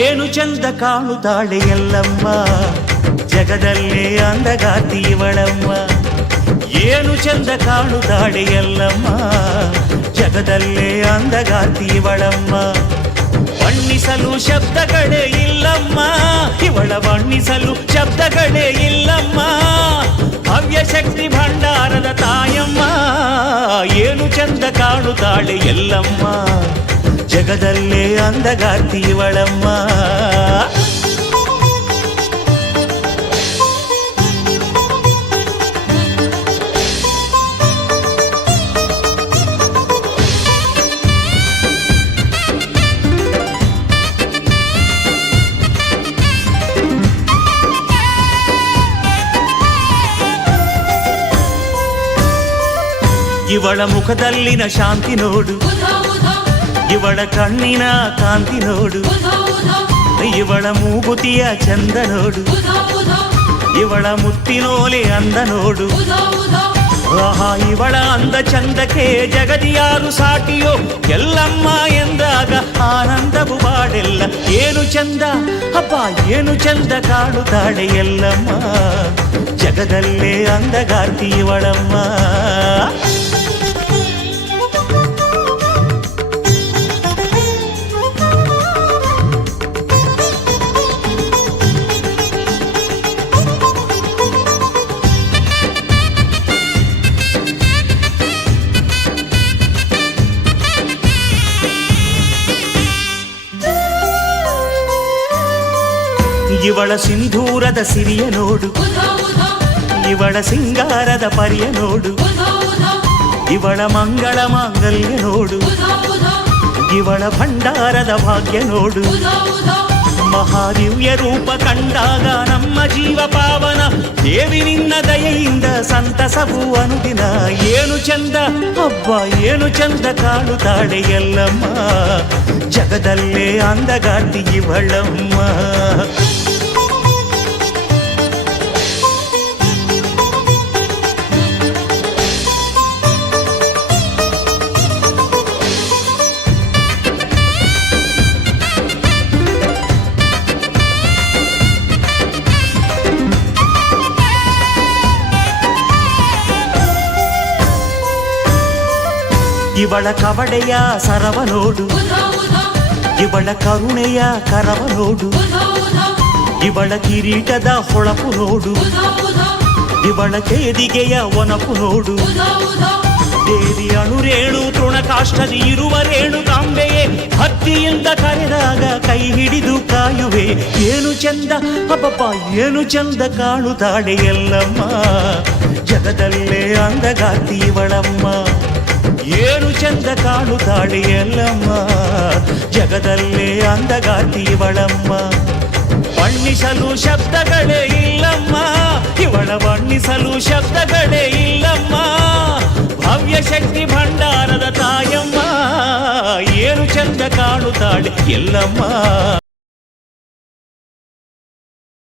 ಏನು ಚಂದ ಕಾಣುತ್ತಾಳೆ ಎಲ್ಲಮ್ಮ, ಜಗದಲ್ಲೇ ಅಂದಗಾತಿ ಇವಳಮ್ಮ. ಏನು ಚಂದ ಕಾಣುತ್ತಾಳೆ ಎಲ್ಲಮ್ಮ, ಜಗದಲ್ಲೇ ಅಂದಗಾತಿ ಇವಳಮ್ಮ. ಬಣ್ಣಿಸಲು ಶಬ್ದಗಳೇ ಇಲ್ಲಮ್ಮ, ಇವಳ ಬಣ್ಣಿಸಲು ಶಬ್ದಗಳೇ ಇಲ್ಲಮ್ಮ. ಭವ್ಯ ಶಕ್ತಿ ಭಂಡಾರದ ತಾಯಮ್ಮ, ಏನು ಚಂದ ಕಾಣುತ್ತಾಳೆ ಎಲ್ಲಮ್ಮ, ಜಗದಲ್ಲೇ ಅಂದಗಾತಿ ಇವಳಮ್ಮ. ಇವಳ ಮುಖದಲ್ಲಿನ ಶಾಂತಿ ನೋಡು, ಇವಳ ಕಣ್ಣಿನ ಕಾಂತಿ ನೋಡು, ಇವಳ ಮೂಗುತಿಯ ಚಂದ ನೋಡು, ಇವಳ ಮುತ್ತಿನೋಲೆ ಅಂದ ನೋಡು. ಆಹಾ, ಇವಳ ಅಂದ ಚಂದಕ್ಕೆ ಜಗದಿಯಾರು ಸಾಟಿಯೋ, ಎಲ್ಲಮ್ಮ ಎಂದಾಗ ಆನಂದವು ಬಾಡೆಲ್ಲ. ಏನು ಚಂದ ಅಪ್ಪ, ಏನು ಚಂದ ಕಾಣುತ್ತಾಳೆ ಎಲ್ಲಮ್ಮ, ಜಗದಲ್ಲೇ ಅಂದಗಾರ್ತಿ ಇವಳಮ್ಮ. ಇವಳ ಸಿಂಧೂರದ ಸಿರಿಯ ನೋಡು, ಇವಳ ಸಿಂಗಾರದ ಪರಿಯ ನೋಡು, ಇವಳ ಮಂಗಳ ಮಾಂಗಲ್ಯ ನೋಡು, ಇವಳ ಭಂಡಾರದ ಭಾಗ್ಯ ನೋಡು. ಮಹಾದಿವ್ಯ ರೂಪ ಕಂಡಾಗ ನಮ್ಮ ಜೀವ ಪಾವನ, ದೇವಿ ನಿನ್ನ ದಯೆಯಿಂದ ಸಂತಸವು ಅನುದಿನ. ಏನು ಚಂದ ಹಬ್ಬ, ಏನು ಚಂದ ಕಾಣುತ್ತಾಳೆ ಎಲ್ಲಮ್ಮ, ಜಗದಲ್ಲೇ ಅಂದಗಾರ್ತಿ ಇವಳಮ್ಮ. ಇವಳ ಕವಡೆಯ ಸರವ ನೋಡು, ಇವಳ ಕರುಣೆಯ ಕರವ ನೋಡು, ಇವಳ ಕಿರೀಟದ ಹೊಳಪು ನೋಡು, ಇವಳ ಕೇದಿಗೆಯ ಒನಪು ನೋಡು. ದೇವಿ ಅಣುರೇಣು ತೃಣಕಾಷ್ಟದಿ ಇರುವ ರೇಣು ಕಾಂಬೆಯೇ, ಭಕ್ತಿಯಿಂದ ಕರೆದಾಗ ಕೈ ಹಿಡಿದು ಕಾಯುವೆ. ಏನು ಚಂದ ಅಬ್ಬಪ್ಪ, ಏನು ಚಂದ ಕಾಣುತ್ತಾಳೆ ಎಲ್ಲಮ್ಮ, ಜಗದಲ್ಲೇ ಅಂದಗಾರ್ತಿ ಇವಳಮ್ಮ. ಏನು ಚಂದ ಕಾಣುತ್ತಾಳೆ ಎಲ್ಲಮ್ಮ, ಜಗದಲ್ಲೇ ಅಂದಗಾರ್ತಿ ಇವಳಮ್ಮ. ಬಣ್ಣಿಸಲು ಶಬ್ದಗಳೇ ಇಲ್ಲಮ್ಮ, ಇವಳ ಬಣ್ಣಿಸಲು ಶಬ್ದಗಳೇ ಇಲ್ಲಮ್ಮ. ಭವ್ಯ ಶಕ್ತಿ ಭಂಡಾರದ ತಾಯಮ್ಮ, ಏನು ಚಂದ ಕಾಣುತ್ತಾಳೆ ಎಲ್ಲಮ್ಮ.